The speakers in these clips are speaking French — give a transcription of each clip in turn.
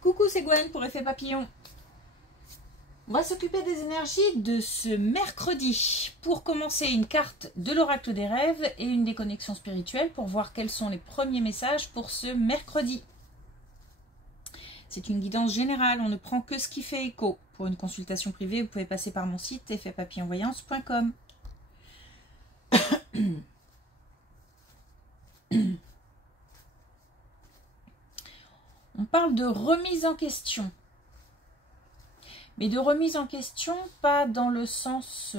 Coucou, c'est Gwen pour Effet Papillon. On va s'occuper des énergies de ce mercredi. Pour commencer, une carte de l'oracle des rêves et une déconnexion spirituelle pour voir quels sont les premiers messages pour ce mercredi. C'est une guidance générale, on ne prend que ce qui fait écho. Pour une consultation privée, vous pouvez passer par mon site effetpapillonvoyance.com. On parle de remise en question. Mais de remise en question, pas dans le sens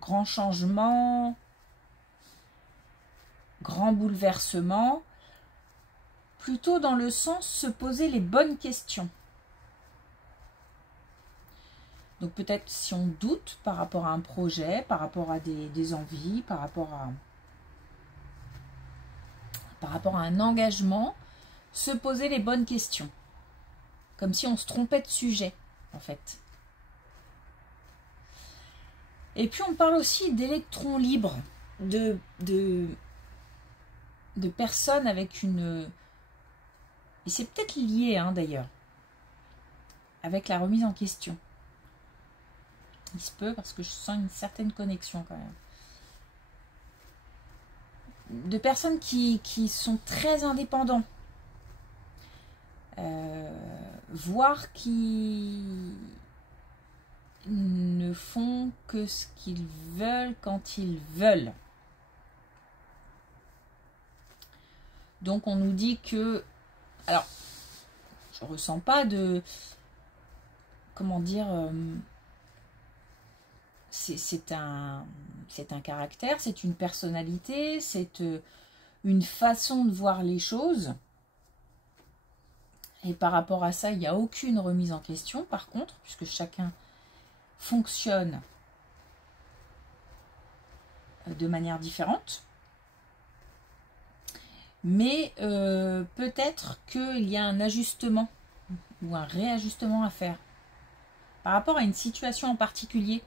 grand changement, grand bouleversement, plutôt dans le sens se poser les bonnes questions. Donc peut-être si on doute par rapport à un projet, par rapport à des envies, par rapport à un engagement, se poser les bonnes questions. Comme si on se trompait de sujet, en fait. Et puis on parle aussi d'électrons libres, de personnes avec une... Et c'est peut-être lié, hein, d'ailleurs, avec la remise en question. Il se peut, parce que je sens une certaine connexion, quand même. De personnes qui sont très indépendants. Voire qui ne font que ce qu'ils veulent quand ils veulent. Donc on nous dit que... Alors, je ne ressens pas de... Comment dire... c'est un caractère, c'est une personnalité, c'est une façon de voir les choses. Et par rapport à ça, il n'y a aucune remise en question, par contre, puisque chacun fonctionne de manière différente. Mais peut-être qu'il y a un ajustement ou un réajustement à faire par rapport à une situation en particulier.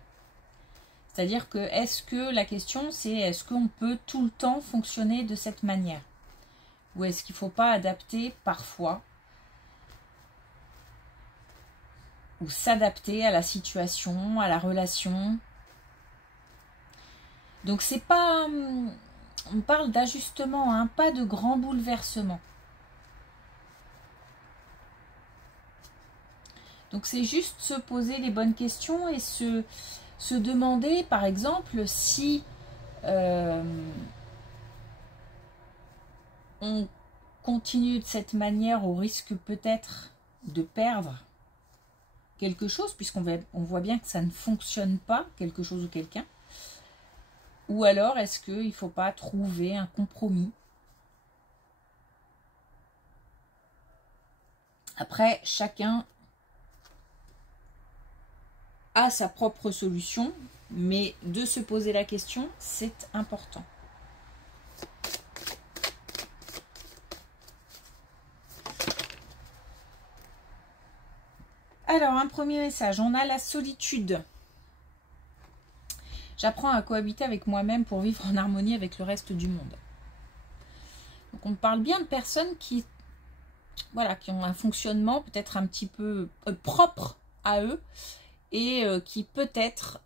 C'est-à-dire que, la question c'est, est-ce qu'on peut tout le temps fonctionner de cette manière? Ou est-ce qu'il ne faut pas adapter parfois ou s'adapter à la situation, à la relation. Donc c'est pas... On parle d'ajustement, hein, pas de grand bouleversement. Donc c'est juste se poser les bonnes questions et se demander, par exemple, si on continue de cette manière au risque peut-être de perdre quelque chose, puisqu'on voit bien que ça ne fonctionne pas, quelque chose ou quelqu'un. Ou alors, est-ce qu'il ne faut pas trouver un compromis? Après, chacun a sa propre solution, mais de se poser la question, c'est important. Alors, un premier message, on a la solitude. J'apprends à cohabiter avec moi-même pour vivre en harmonie avec le reste du monde. Donc, on parle bien de personnes qui ont un fonctionnement peut-être un petit peu propre à eux et qui peut-être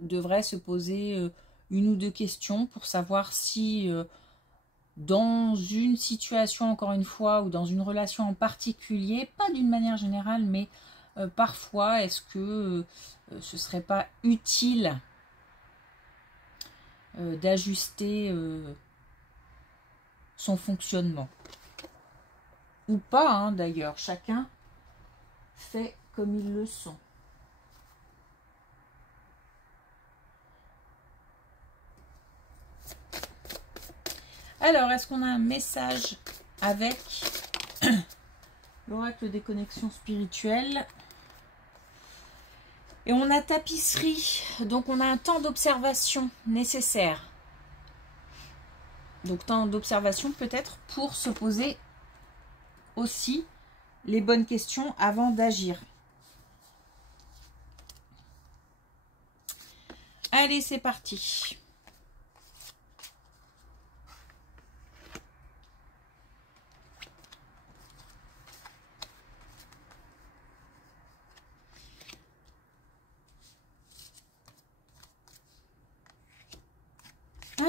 devraient se poser une ou deux questions pour savoir si... dans une situation, encore une fois, ou dans une relation en particulier, pas d'une manière générale, mais parfois, est-ce que ce serait pas utile d'ajuster son fonctionnement? Ou pas, hein, d'ailleurs, chacun fait comme il le sent. Alors, est-ce qu'on a un message avec l'oracle des connexions spirituelles? Et on a tapisserie, donc on a un temps d'observation nécessaire. Donc temps d'observation peut-être pour se poser aussi les bonnes questions avant d'agir. Allez, c'est parti.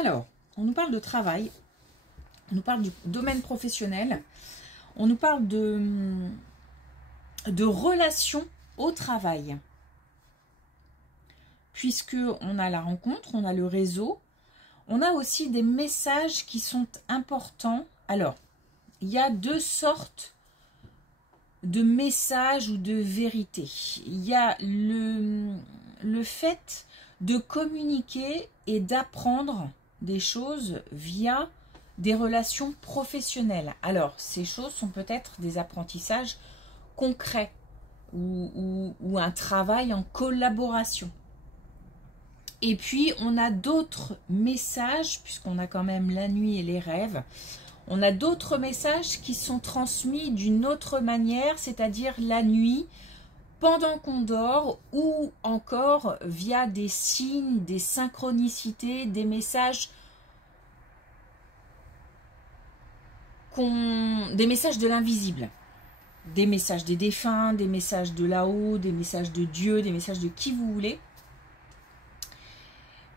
Alors, on nous parle de travail, on nous parle du domaine professionnel, on nous parle de relations au travail. Puisque on a la rencontre, on a le réseau, on a aussi des messages qui sont importants. Alors, il y a deux sortes de messages ou de vérités. Il y a le fait de communiquer et d'apprendre des choses via des relations professionnelles. Alors, ces choses sont peut-être des apprentissages concrets ou un travail en collaboration. Et puis, on a d'autres messages, puisqu'on a quand même la nuit et les rêves, on a d'autres messages qui sont transmis d'une autre manière, c'est-à-dire la nuit, pendant qu'on dort, ou encore via des signes, des synchronicités, des messages de l'invisible. Des messages des défunts, des messages de là-haut, des messages de Dieu, des messages de qui vous voulez.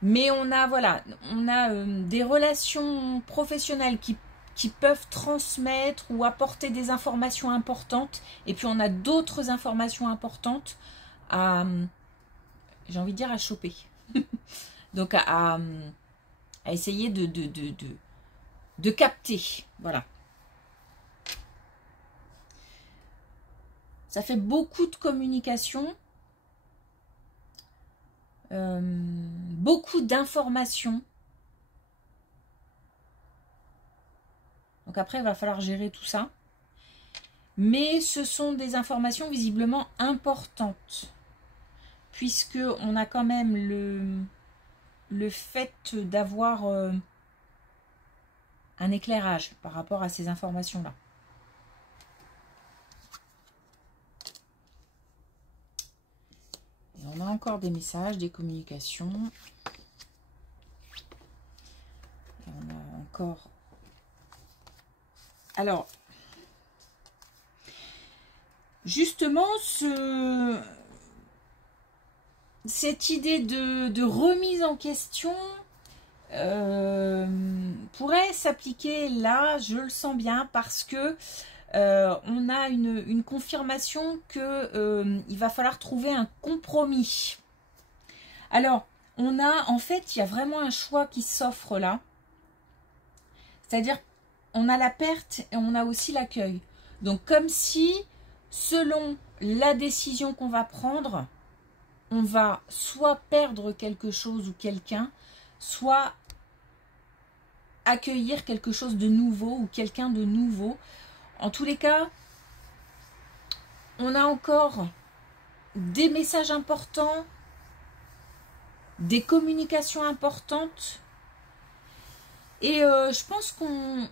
Mais on a, voilà, des relations professionnelles qui peuvent transmettre ou apporter des informations importantes. Et puis on a d'autres informations importantes à, j'ai envie de dire, à choper. Donc à essayer de capter. Voilà. Ça fait beaucoup de communication. Beaucoup d'informations. Donc après, il va falloir gérer tout ça. Mais ce sont des informations visiblement importantes. Puisque on a quand même le fait d'avoir un éclairage par rapport à ces informations-là. Et on a encore des messages, des communications. Et on a encore... Alors, justement, cette idée de remise en question pourrait s'appliquer là, je le sens bien, parce que on a une confirmation que il va falloir trouver un compromis. Alors, en fait, il y a vraiment un choix qui s'offre là. C'est-à-dire, on a la perte et on a aussi l'accueil. Donc, comme si, selon la décision qu'on va prendre, on va soit perdre quelque chose ou quelqu'un, soit accueillir quelque chose de nouveau ou quelqu'un de nouveau. En tous les cas, on a encore des messages importants, des communications importantes. Et je pense qu'on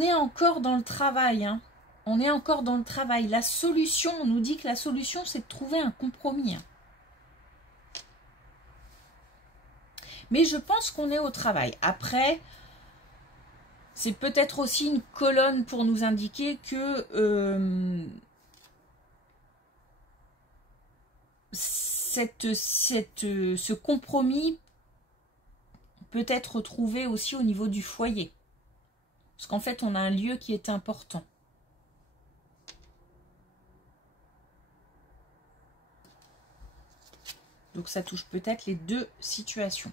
est encore dans le travail. Hein. On est encore dans le travail. La solution, on nous dit que la solution, c'est de trouver un compromis. Hein. Mais je pense qu'on est au travail. Après, c'est peut-être aussi une colonne pour nous indiquer que ce compromis peut être trouvé aussi au niveau du foyer. Parce qu'en fait, on a un lieu qui est important. Donc ça touche peut-être les deux situations.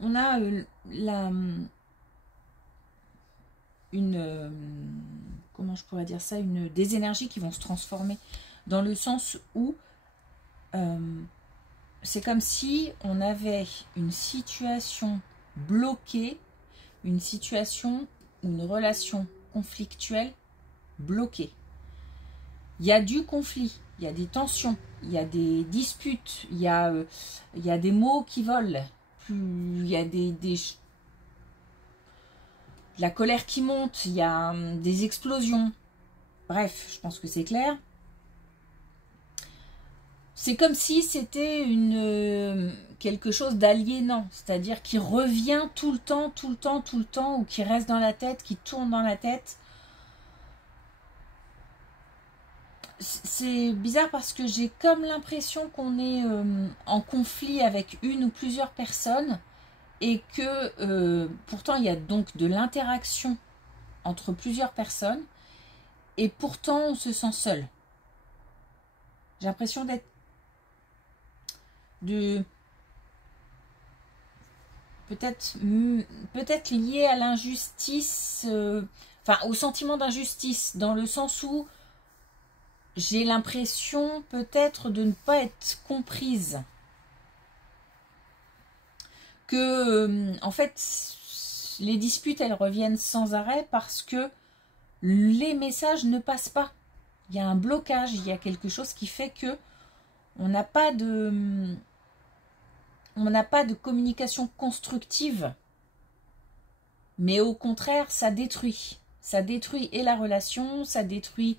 On a comment je pourrais dire ça, des énergies qui vont se transformer dans le sens où c'est comme si on avait une situation bloquée, une situation, une relation conflictuelle bloquée. Il y a du conflit, il y a des tensions, il y a des disputes, il y a des mots qui volent, il y a la colère qui monte, il y a des explosions. Bref, je pense que c'est clair. C'est comme si c'était quelque chose d'aliénant, c'est-à-dire qui revient tout le temps, tout le temps, tout le temps, ou qui reste dans la tête, qui tourne dans la tête. C'est bizarre parce que j'ai comme l'impression qu'on est en conflit avec une ou plusieurs personnes et que pourtant il y a donc de l'interaction entre plusieurs personnes et pourtant on se sent seul. J'ai l'impression d'être peut-être lié à l'injustice, enfin au sentiment d'injustice, dans le sens où j'ai l'impression peut-être de ne pas être comprise. Que en fait les disputes elles reviennent sans arrêt parce que les messages ne passent pas. Il y a un blocage, il y a quelque chose qui fait que on n'a pas de communication constructive, mais au contraire ça détruit et la relation, ça détruit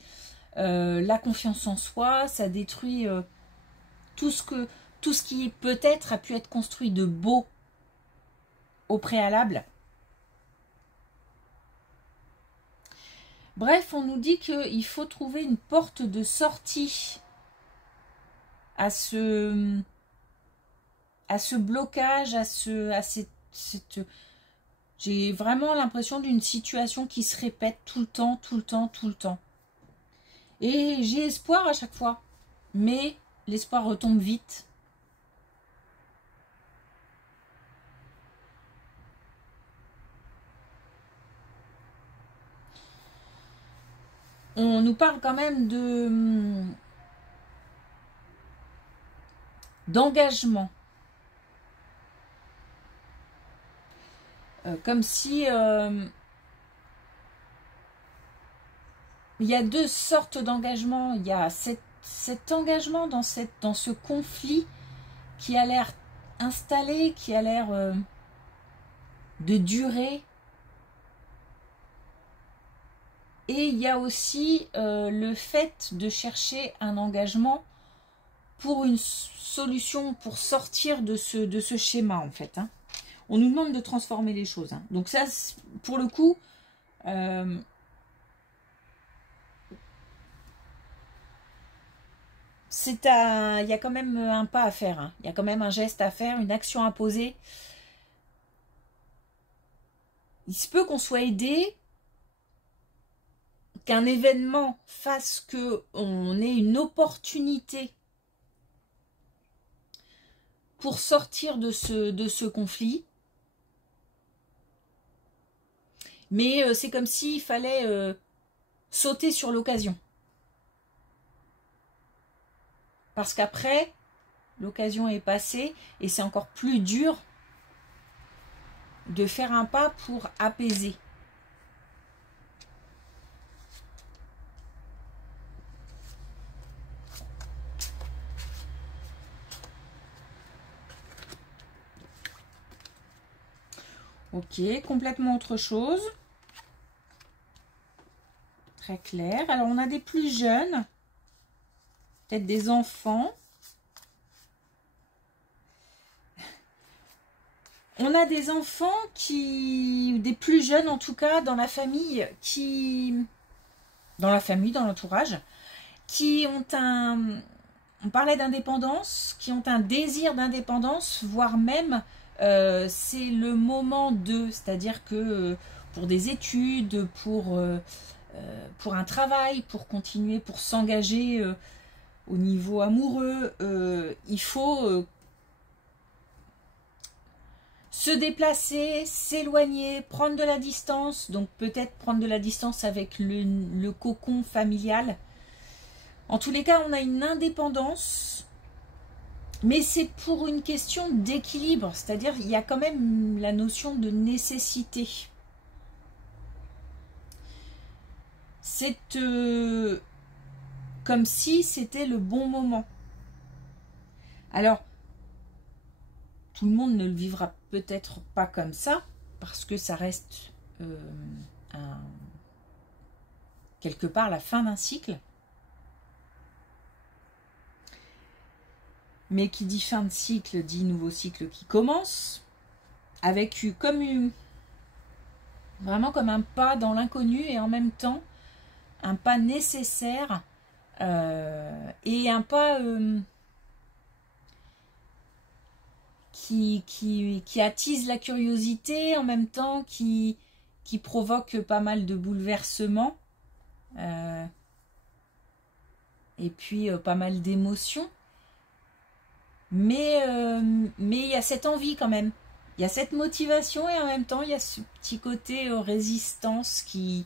la confiance en soi, ça détruit tout ce qui peut-être a pu être construit de beau au préalable. Bref, on nous dit qu'il faut trouver une porte de sortie à ce blocage, j'ai vraiment l'impression d'une situation qui se répète tout le temps, tout le temps, tout le temps. Et j'ai espoir à chaque fois, mais l'espoir retombe vite. On nous parle quand même d'engagement. Comme si il y a deux sortes d'engagement. Il y a cet engagement dans ce conflit qui a l'air installé, qui a l'air de durer. Et il y a aussi le fait de chercher un engagement pour une solution, pour sortir de ce schéma en fait. Hein. On nous demande de transformer les choses. Hein. Donc ça, pour le coup, il y a quand même un pas à faire. Hein. Il y a quand même un geste à faire, une action à poser. Il se peut qu'on soit aidé, qu'un événement fasse qu'on ait une opportunité pour sortir de ce conflit. Mais c'est comme s'il fallait sauter sur l'occasion. Parce qu'après, l'occasion est passée et c'est encore plus dur de faire un pas pour apaiser. Ok, complètement autre chose. Très clair. Alors, on a des plus jeunes. Peut-être des enfants. On a des enfants des plus jeunes en tout cas, dans la famille, dans l'entourage, qui ont on parlait d'indépendance, qui ont un désir d'indépendance, voire même c'est le moment c'est-à-dire que pour des études, pour un travail, pour continuer, pour s'engager au niveau amoureux, il faut se déplacer, s'éloigner, prendre de la distance, donc peut-être prendre de la distance avec le cocon familial. En tous les cas, on a une indépendance, mais c'est pour une question d'équilibre, c'est-à-dire il y a quand même la notion de nécessité. C'est comme si c'était le bon moment. Alors, tout le monde ne le vivra peut-être pas comme ça, parce que ça reste quelque part la fin d'un cycle. Mais qui dit fin de cycle, dit nouveau cycle qui commence. Avec vraiment comme un pas dans l'inconnu et en même temps un pas nécessaire et un pas qui attise la curiosité, en même temps qui provoque pas mal de bouleversements et puis pas mal d'émotions. Mais il y a cette envie quand même. Il y a cette motivation et en même temps il y a ce petit côté résistance qui...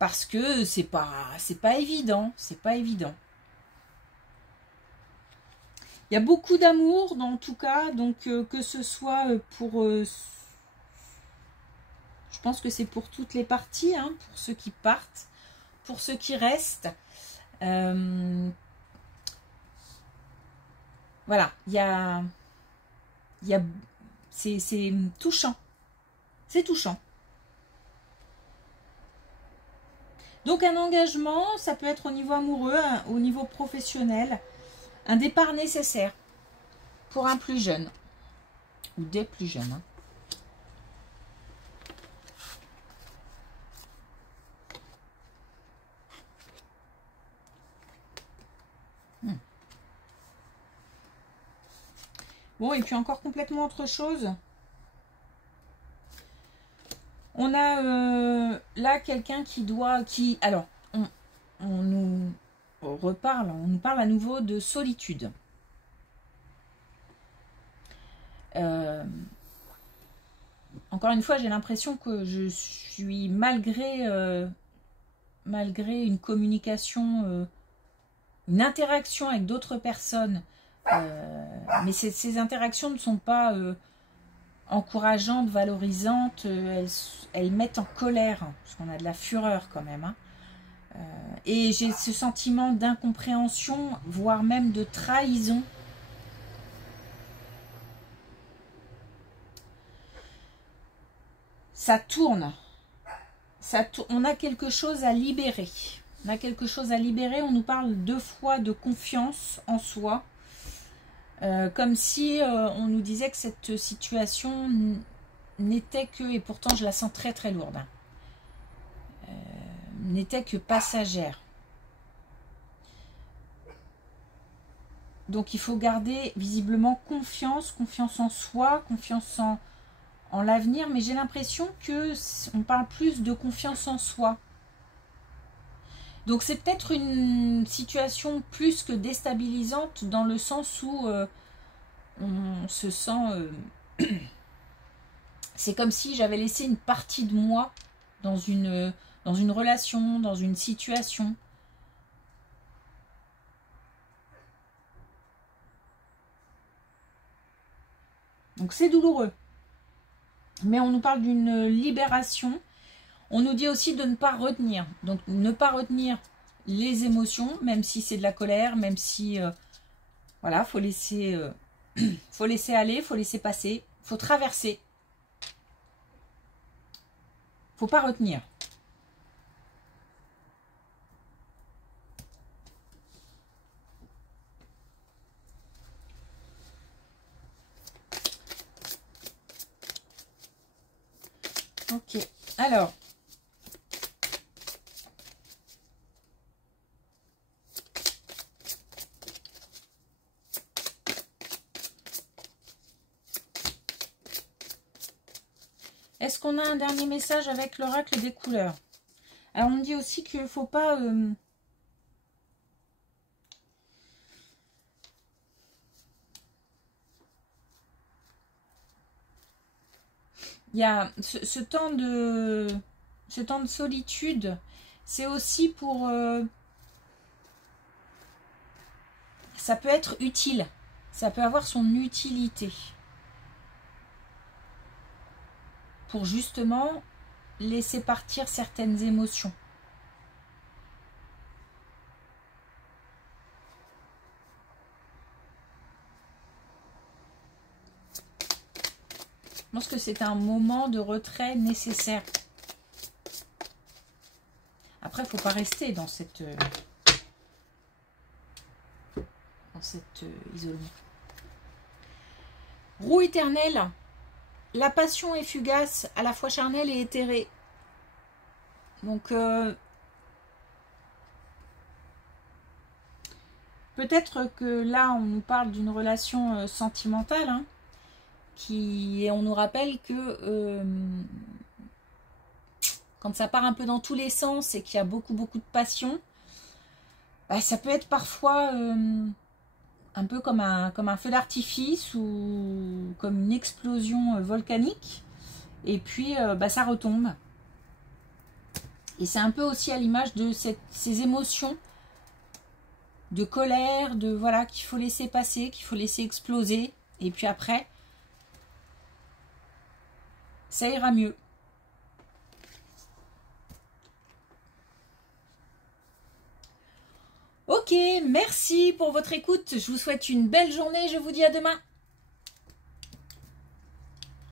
Parce que c'est pas évident, c'est pas évident. Il y a beaucoup d'amour en tout cas, donc que ce soit pour... je pense que c'est pour toutes les parties, hein, pour ceux qui partent, pour ceux qui restent. Voilà, c'est touchant. C'est touchant. Donc un engagement, ça peut être au niveau amoureux, au niveau professionnel, un départ nécessaire pour un plus jeune ou des plus jeunes. Bon, et puis encore complètement autre chose. On a là quelqu'un alors, on nous reparle, on nous parle à nouveau de solitude. Encore une fois, j'ai l'impression que je suis malgré une communication, une interaction avec d'autres personnes, mais ces interactions ne sont pas encourageantes, valorisantes, elles mettent en colère, parce qu'on a de la fureur quand même, hein. Et j'ai ce sentiment d'incompréhension, voire même de trahison. Ça tourne. On a quelque chose à libérer. On a quelque chose à libérer. On nous parle 2 fois de confiance en soi. Comme si on nous disait que cette situation n'était que, et pourtant je la sens très très lourde, hein, n'était que passagère. Donc il faut garder visiblement confiance en soi, confiance en l'avenir, mais j'ai l'impression que on parle plus de confiance en soi. Donc c'est peut-être une situation plus que déstabilisante dans le sens où on se sent... c'est comme si j'avais laissé une partie de moi dans une relation, dans une situation. Donc c'est douloureux. Mais on nous parle d'une libération. On nous dit aussi de ne pas retenir. Donc ne pas retenir les émotions, même si c'est de la colère, même si... voilà, faut laisser aller, faut laisser passer, faut traverser. Faut pas retenir. Ok, alors... Est-ce qu'on a un dernier message avec l'oracle des couleurs? Alors, on me dit aussi qu'il ne faut pas... il y a ce temps de solitude, c'est aussi pour... ça peut être utile. Ça peut avoir son utilité. Pour justement laisser partir certaines émotions. Je pense que c'est un moment de retrait nécessaire. Après, il ne faut pas rester dans cette... cet isolement. Roue éternelle, la passion est fugace, à la fois charnelle et éthérée. Donc, peut-être que là, on nous parle d'une relation sentimentale, hein, et on nous rappelle que quand ça part un peu dans tous les sens et qu'il y a beaucoup de passion, bah, ça peut être parfois un peu comme un feu d'artifice ou comme une explosion volcanique, et puis bah, ça retombe. Et c'est un peu aussi à l'image de ces émotions de colère, de voilà, qu'il faut laisser passer, qu'il faut laisser exploser, et puis après, ça ira mieux. Ok, merci pour votre écoute. Je vous souhaite une belle journée. Je vous dis à demain.